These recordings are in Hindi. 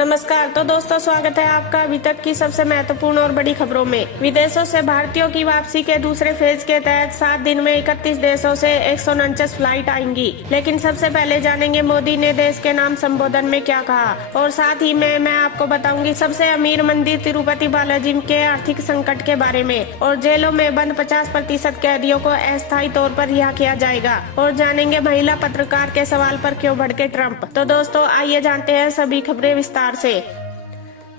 नमस्कार। तो दोस्तों, स्वागत है आपका अभी तक की सबसे महत्वपूर्ण और बड़ी खबरों में। विदेशों से भारतीयों की वापसी के दूसरे फेज के तहत 7 दिन में 31 देशों से 149 फ्लाइट आएंगी। लेकिन सबसे पहले जानेंगे मोदी ने देश के नाम संबोधन में क्या कहा, और साथ ही में मैं आपको बताऊंगी सबसे अमीर मंदिर तिरुपति बालाजी के आर्थिक संकट के बारे में, और जेलों में बंद 50% कैदियों को अस्थायी तौर पर रिहा किया जाएगा, और जानेंगे महिला पत्रकार के सवाल पर क्यों भड़के ट्रंप। तो दोस्तों, आइए जानते हैं सभी खबरें विस्तार से।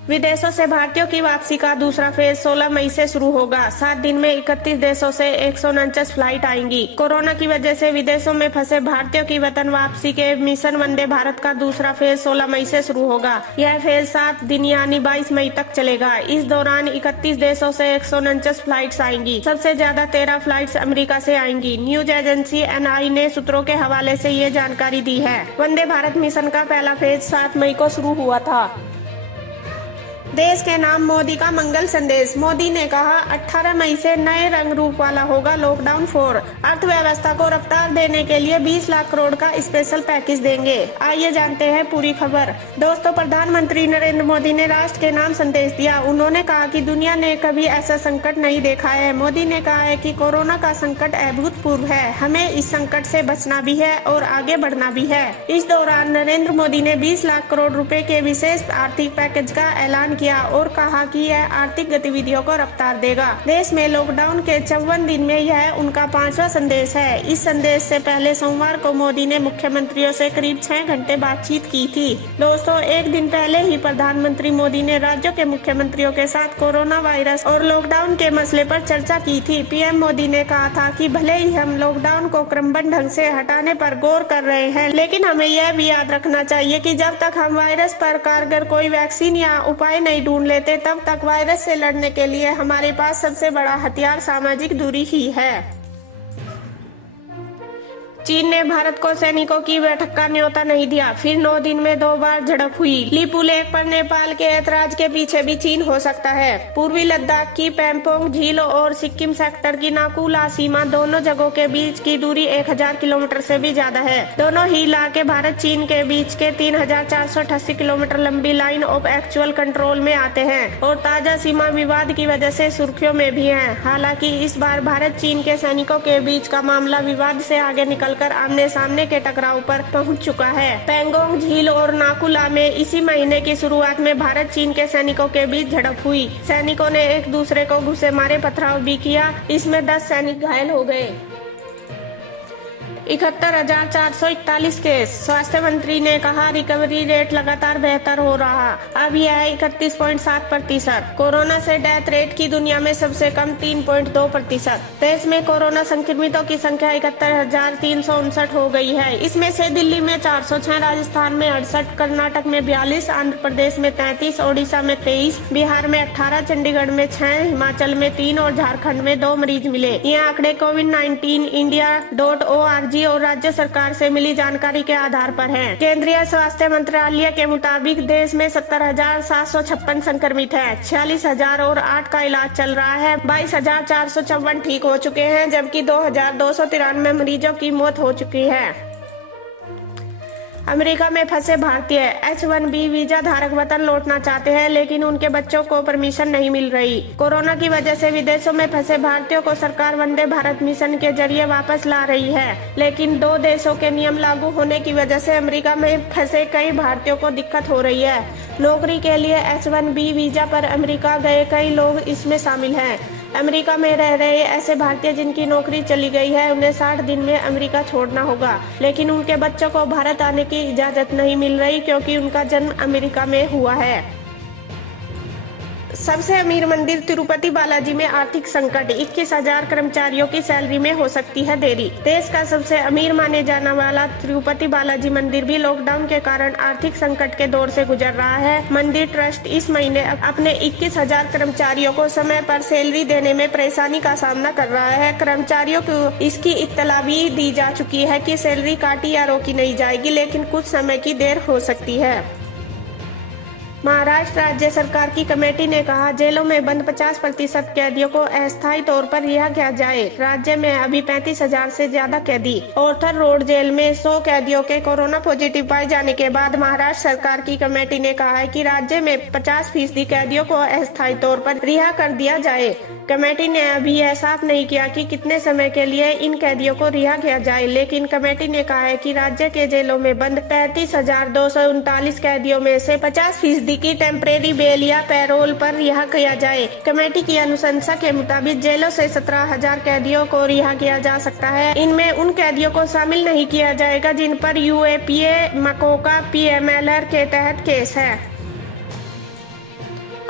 विदेशों से भारतीयों की वापसी का दूसरा फेज 16 मई से शुरू होगा। 7 दिन में 31 देशों से 149 फ्लाइट आएंगी। कोरोना की वजह से विदेशों में फंसे भारतीयों की वतन वापसी के मिशन वंदे भारत का दूसरा फेज 16 मई से शुरू होगा। यह फेज 7 दिन यानी 22 मई तक चलेगा। इस दौरान 31 देशों से 149 फ्लाइट्स आएंगी। सबसे ज्यादा 13 फ्लाइट्स अमेरिका से आएंगी। न्यूज एजेंसी एनआई ने सूत्रों के हवाले से ये जानकारी दी है। वंदे भारत मिशन का पहला फेज 7 मई को शुरू हुआ था। देश के नाम मोदी का मंगल संदेश। मोदी ने कहा 18 मई से नए रंग रूप वाला होगा लॉकडाउन 4। अर्थव्यवस्था को रफ्तार देने के लिए 20 लाख करोड़ का स्पेशल पैकेज देंगे। आइए जानते हैं पूरी खबर। दोस्तों, प्रधानमंत्री नरेंद्र मोदी ने राष्ट्र के नाम संदेश दिया। उन्होंने कहा कि दुनिया ने कभी ऐसा संकट नहीं देखा है। मोदी ने कहा है कि कोरोना का संकट अभूतपूर्व है। हमें इस संकट से बचना भी है और आगे बढ़ना भी है। इस दौरान नरेंद्र मोदी ने 20 लाख करोड़ रुपए के विशेष आर्थिक पैकेज का ऐलान किया और कहा कि यह आर्थिक गतिविधियों को रफ्तार देगा। देश में लॉकडाउन के 54 दिन में यह उनका 5वां संदेश है। इस संदेश से पहले सोमवार को मोदी ने मुख्यमंत्रियों से करीब 6 घंटे बातचीत की थी। दोस्तों, एक दिन पहले ही प्रधानमंत्री मोदी ने राज्यों के मुख्यमंत्रियों के साथ कोरोना वायरस और लॉकडाउन के मसले पर चर्चा की थी। पीएम मोदी ने कहा था कि भले ही हम लॉकडाउन को क्रमबद्ध ढंग से हटाने पर गौर कर रहे हैं, लेकिन हमें यह भी याद रखना चाहिए कि जब तक हम वायरस पर कारगर कोई वैक्सीन या उपाय नहीं ढूंढ लेते, तब तक वायरस से लड़ने के लिए हमारे पास सबसे बड़ा हथियार सामाजिक दूरी ही है। चीन ने भारत को सैनिकों की बैठक का न्योता नहीं दिया। फिर 9 दिन में 2 बार झड़प हुई। लीपू लेक पर नेपाल के ऐतराज के पीछे भी चीन हो सकता है। पूर्वी लद्दाख की पैंपोंग झील और सिक्किम सेक्टर की नाकुला सीमा, दोनों जगहों के बीच की दूरी 1000 किलोमीटर से भी ज्यादा है। दोनों ही इलाके भारत चीन के बीच के 3488 किलोमीटर लंबी लाइन ऑफ एक्चुअल कंट्रोल में आते हैं और ताजा सीमा विवाद की वजह से सुर्खियों में भी हैं। हालांकि इस बार भारत चीन के सैनिकों के बीच का मामला विवाद से आगे निकल कर आमने सामने के टकराव पर पहुंच चुका है। पैंगोंग झील और नाकुला में इसी महीने की शुरुआत में भारत चीन के सैनिकों के बीच झड़प हुई। सैनिकों ने एक दूसरे को घुसे मारे पथराव भी किया। इसमें 10 सैनिक घायल हो गए। 71,441 केस। स्वास्थ्य मंत्री ने कहा रिकवरी रेट लगातार बेहतर हो रहा। अब यह 31.7%। कोरोना से डेथ रेट की दुनिया में सबसे कम 3.2%। देश में कोरोना संक्रमितों की संख्या 71,359 हो गई है। इसमें से दिल्ली में 406, राजस्थान में 68, कर्नाटक में 42, आंध्र प्रदेश में 33, ओडिशा में 23, बिहार में 18, चंडीगढ़ में 6, हिमाचल में 3 और झारखंड में 2 मरीज मिले। ये आंकड़े कोविड-19 इंडिया.org और राज्य सरकार से मिली जानकारी के आधार पर हैं। केंद्रीय स्वास्थ्य मंत्रालय के मुताबिक देश में 70,756 संक्रमित हैं। 46,000 और 8 का इलाज चल रहा है। 22,454 ठीक हो चुके हैं, जबकि 2,293 मरीजों की मौत हो चुकी है। अमेरिका में फंसे भारतीय H-1B वीजा धारक वतन लौटना चाहते हैं, लेकिन उनके बच्चों को परमिशन नहीं मिल रही। कोरोना की वजह से विदेशों में फंसे भारतीयों को सरकार वंदे भारत मिशन के जरिए वापस ला रही है, लेकिन 2 देशों के नियम लागू होने की वजह से अमेरिका में फंसे कई भारतीयों को दिक्कत हो रही है। नौकरी के लिए H-1B वीजा पर अमेरिका गए कई लोग इसमें शामिल हैं। अमेरिका में रह रहे ऐसे भारतीय जिनकी नौकरी चली गई है, उन्हें 60 दिन में अमेरिका छोड़ना होगा, लेकिन उनके बच्चों को भारत आने की इजाजत नहीं मिल रही क्योंकि उनका जन्म अमेरिका में हुआ है। सबसे अमीर मंदिर तिरुपति बालाजी में आर्थिक संकट। 21,000 कर्मचारियों की सैलरी में हो सकती है देरी। देश का सबसे अमीर माने जाने वाला तिरुपति बालाजी मंदिर भी लॉकडाउन के कारण आर्थिक संकट के दौर से गुजर रहा है। मंदिर ट्रस्ट इस महीने अपने 21,000 कर्मचारियों को समय पर सैलरी देने में परेशानी का सामना कर रहा है। कर्मचारियों को इसकी इत्तला भी दी जा चुकी है कि सैलरी काटी या रोकी नहीं जाएगी, लेकिन कुछ समय की देर हो सकती है। महाराष्ट्र राज्य सरकार की कमेटी ने कहा, जेलों में बंद 50% कैदियों को अस्थायी तौर पर रिहा किया जाए। राज्य में अभी 35,000 से ज्यादा कैदी। ऑर्थर रोड जेल में 100 कैदियों के कोरोना पॉजिटिव पाए जाने के बाद महाराष्ट्र सरकार की कमेटी ने कहा है कि राज्य में 50% कैदियों को अस्थायी तौर पर रिहा कर दिया जाए। कमेटी ने अभी यह साफ नहीं किया कि कितने समय के लिए इन कैदियों को रिहा किया जाए, लेकिन कमेटी ने कहा है कि राज्य के जेलों में बंद 35,239 कैदियों में से 50% की टेम्परेरी बेल या पैरोल पर रिहा किया जाए। कमेटी की अनुशंसा के मुताबिक जेलों से 17,000 कैदियों को रिहा किया जा सकता है। इनमें उन कैदियों को शामिल नहीं किया जाएगा जिन पर UAPA मकोका PMLR के तहत केस है।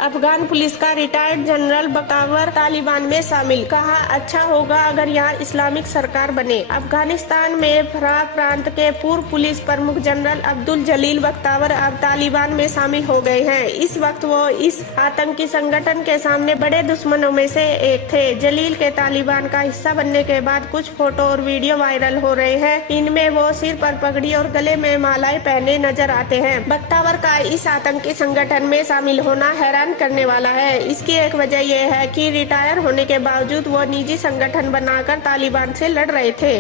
अफगान पुलिस का रिटायर्ड जनरल बख्तावर तालिबान में शामिल। कहा, अच्छा होगा अगर यहाँ इस्लामिक सरकार बने। अफगानिस्तान में फरार प्रांत के पूर्व पुलिस प्रमुख जनरल अब्दुल जलील बख्तावर अब तालिबान में शामिल हो गए हैं। इस वक्त वो इस आतंकी संगठन के सामने बड़े दुश्मनों में से एक थे। जलील के तालिबान का हिस्सा बनने के बाद कुछ फोटो और वीडियो वायरल हो रहे हैं। इनमें वो सिर पर पगड़ी और गले में मालाएं पहने नजर आते हैं। बख्तावर का इस आतंकी संगठन में शामिल होना हैरान करने वाला है। इसकी एक वजह यह है कि रिटायर होने के बावजूद वो निजी संगठन बनाकर तालिबान से लड़ रहे थे।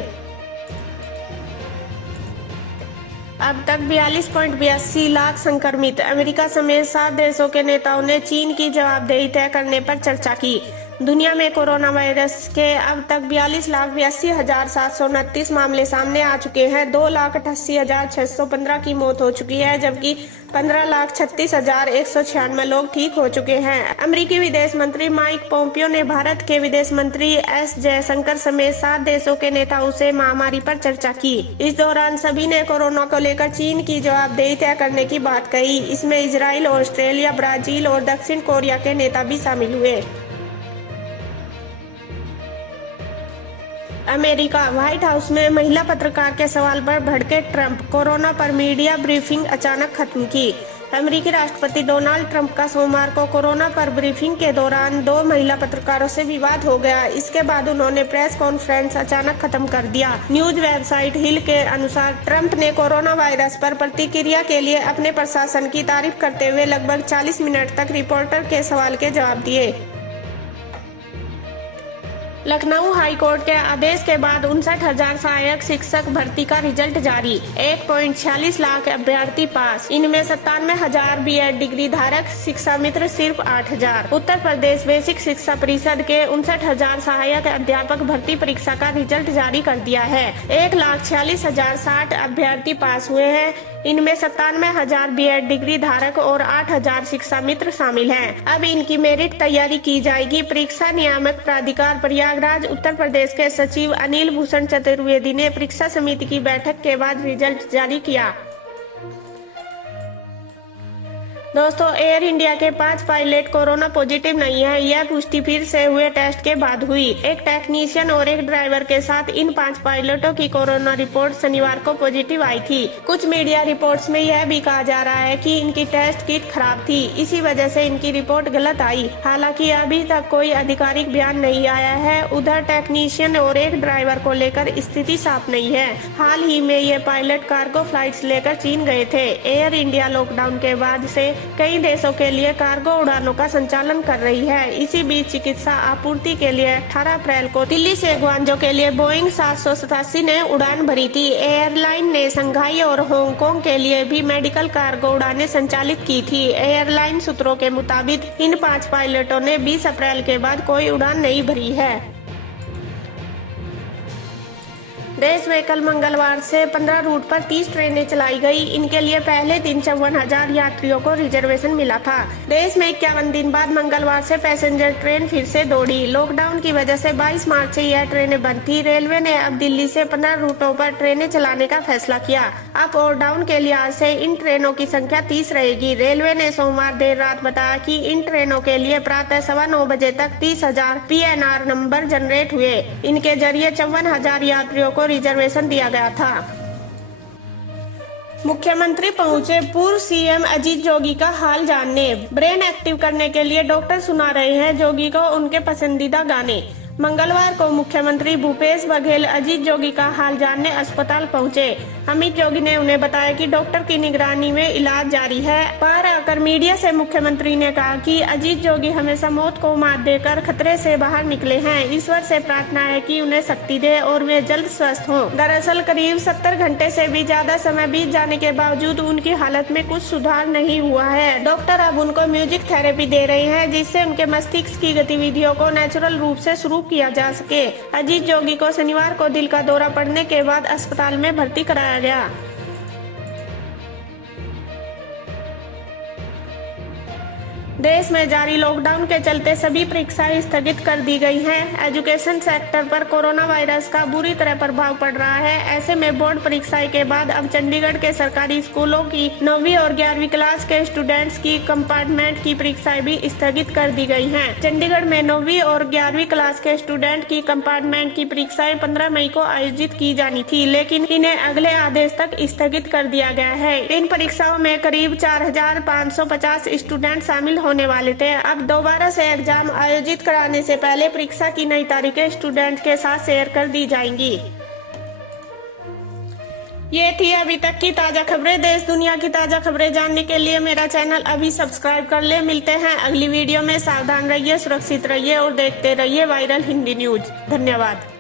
अब तक 42.82 लाख संक्रमित। अमेरिका समेत 7 देशों के नेताओं ने चीन की जवाबदेही तय करने पर चर्चा की। दुनिया में कोरोना वायरस के अब तक 42,82,729 मामले सामने आ चुके हैं। 2,88,615 की मौत हो चुकी है, जबकि 15,36,196 लोग ठीक हो चुके हैं। अमेरिकी विदेश मंत्री माइक पोम्पियो ने भारत के विदेश मंत्री S जयशंकर समेत 7 देशों के नेताओं से महामारी पर चर्चा की। इस दौरान सभी ने कोरोना को लेकर चीन की जवाबदेही तय करने की बात कही। इसमें इजराइल, ऑस्ट्रेलिया, ब्राजील और दक्षिण कोरिया के नेता भी शामिल हुए। अमेरिका व्हाइट हाउस में महिला पत्रकार के सवाल पर भड़के ट्रंप। कोरोना पर मीडिया ब्रीफिंग अचानक खत्म की। अमेरिकी राष्ट्रपति डोनाल्ड ट्रंप का सोमवार को कोरोना पर ब्रीफिंग के दौरान 2 महिला पत्रकारों से विवाद हो गया। इसके बाद उन्होंने प्रेस कॉन्फ्रेंस अचानक खत्म कर दिया। न्यूज वेबसाइट हिल के अनुसार ट्रंप ने कोरोना वायरस पर प्रतिक्रिया के लिए अपने प्रशासन की तारीफ करते हुए लगभग 40 मिनट तक रिपोर्टर के सवाल के जवाब दिए। लखनऊ हाई कोर्ट के आदेश के बाद 59,000 सहायक शिक्षक भर्ती का रिजल्ट जारी। 1.46 लाख अभ्यर्थी पास, इनमें 97,000 BEd डिग्री धारक, शिक्षा मित्र सिर्फ 8,000। उत्तर प्रदेश बेसिक शिक्षा परिषद के 59,000 सहायक अध्यापक भर्ती परीक्षा का रिजल्ट जारी कर दिया है। 1,46,060 अभ्यर्थी पास हुए हैं। इनमें 97,000 BEd डिग्री धारक और 8,000 शिक्षा मित्र शामिल हैं। अब इनकी मेरिट तैयारी की जाएगी। परीक्षा नियामक प्राधिकार प्रयागराज उत्तर प्रदेश के सचिव अनिल भूषण चतुर्वेदी ने परीक्षा समिति की बैठक के बाद रिजल्ट जारी किया। दोस्तों, एयर इंडिया के 5 पायलट कोरोना पॉजिटिव नहीं है। यह पुष्टि फिर से हुए टेस्ट के बाद हुई। एक टेक्नीशियन और एक ड्राइवर के साथ इन 5 पायलटों की कोरोना रिपोर्ट शनिवार को पॉजिटिव आई थी। कुछ मीडिया रिपोर्ट्स में यह भी कहा जा रहा है कि इनकी टेस्ट किट खराब थी, इसी वजह से इनकी रिपोर्ट गलत आई। हालांकि अभी तक कोई आधिकारिक बयान नहीं आया है। उधर टेक्नीशियन और एक ड्राइवर को लेकर स्थिति साफ नहीं है। हाल ही में ये पायलट कार्गो फ्लाइट्स लेकर चीन गए थे। एयर इंडिया लॉकडाउन के बाद से कई देशों के लिए कार्गो उड़ानों का संचालन कर रही है। इसी बीच चिकित्सा आपूर्ति के लिए 18 अप्रैल को दिल्ली से ग्वांजो के लिए बोइंग 787 ने उड़ान भरी थी। एयरलाइन ने शंघाई और हांगकांग के लिए भी मेडिकल कार्गो उड़ानें संचालित की थी। एयरलाइन सूत्रों के मुताबिक इन 5 पायलटों ने 20 अप्रैल के बाद कोई उड़ान नहीं भरी है। देश में कल मंगलवार से 15 रूट पर 30 ट्रेनें चलाई गई। इनके लिए पहले दिन 54,000 यात्रियों को रिजर्वेशन मिला था। देश में 51 दिन बाद मंगलवार से पैसेंजर ट्रेन फिर से दौड़ी। लॉकडाउन की वजह से 22 मार्च से यह ट्रेनें बंद थी। रेलवे ने अब दिल्ली से 15 रूटों पर ट्रेनें चलाने का फैसला किया। अप और डाउन के लिहाज से इन ट्रेनों की संख्या 30 रहेगी। रेलवे ने सोमवार देर रात बताया कि इन ट्रेनों के लिए प्रातः 9:15 बजे तक 30,000 PNR नंबर जनरेट हुए। इनके जरिए 54,000 यात्रियों को रिजर्वेशन दिया गया था। मुख्यमंत्री पहुंचे पूर्व CM अजीत जोगी का हाल जानने। ब्रेन एक्टिव करने के लिए डॉक्टर सुना रहे हैं जोगी को उनके पसंदीदा गाने। मंगलवार को मुख्यमंत्री भूपेश बघेल अजीत जोगी का हाल जानने अस्पताल पहुंचे। अमित जोगी ने उन्हें बताया कि डॉक्टर की निगरानी में इलाज जारी है। बाहर आकर मीडिया से मुख्यमंत्री ने कहा कि अजीत जोगी हमेशा मौत को मात देकर खतरे से बाहर निकले हैं। ईश्वर से प्रार्थना है कि उन्हें शक्ति दे और वे जल्द स्वस्थ हों। दरअसल करीब 70 घंटे से भी ज्यादा समय बीत जाने के बावजूद उनकी हालत में कुछ सुधार नहीं हुआ है। डॉक्टर अब उनको म्यूजिक थेरेपी दे रहे हैं, जिससे उनके मस्तिष्क की गतिविधियों को नेचुरल रूप से शुरू किया जा सके। अजीत जोगी को शनिवार को दिल का दौरा पड़ने के बाद अस्पताल में भर्ती कराया गया। देश में जारी लॉकडाउन के चलते सभी परीक्षाएं स्थगित कर दी गई हैं। एजुकेशन सेक्टर पर कोरोना वायरस का बुरी तरह प्रभाव पड़ रहा है। ऐसे में बोर्ड परीक्षाएं के बाद अब चंडीगढ़ के सरकारी स्कूलों की 9वीं और 11वीं क्लास के स्टूडेंट्स की कंपार्टमेंट की परीक्षाएं भी स्थगित कर दी गई हैं। चंडीगढ़ में 9वीं और 11वीं क्लास के स्टूडेंट की कंपार्टमेंट की परीक्षाएं 15 मई को आयोजित की जानी थी, लेकिन इन्हें अगले आदेश तक स्थगित कर दिया गया है। इन परीक्षाओं में करीब 4550 स्टूडेंट शामिल होने वाले थे। अब दोबारा से एग्जाम आयोजित कराने से पहले परीक्षा की नई तारीखें स्टूडेंट के साथ शेयर कर दी जाएंगी। ये थी अभी तक की ताजा खबरें। देश दुनिया की ताजा खबरें जानने के लिए मेरा चैनल अभी सब्सक्राइब कर ले। मिलते हैं अगली वीडियो में। सावधान रहिए, सुरक्षित रहिए और देखते रहिए वायरल हिंदी न्यूज। धन्यवाद।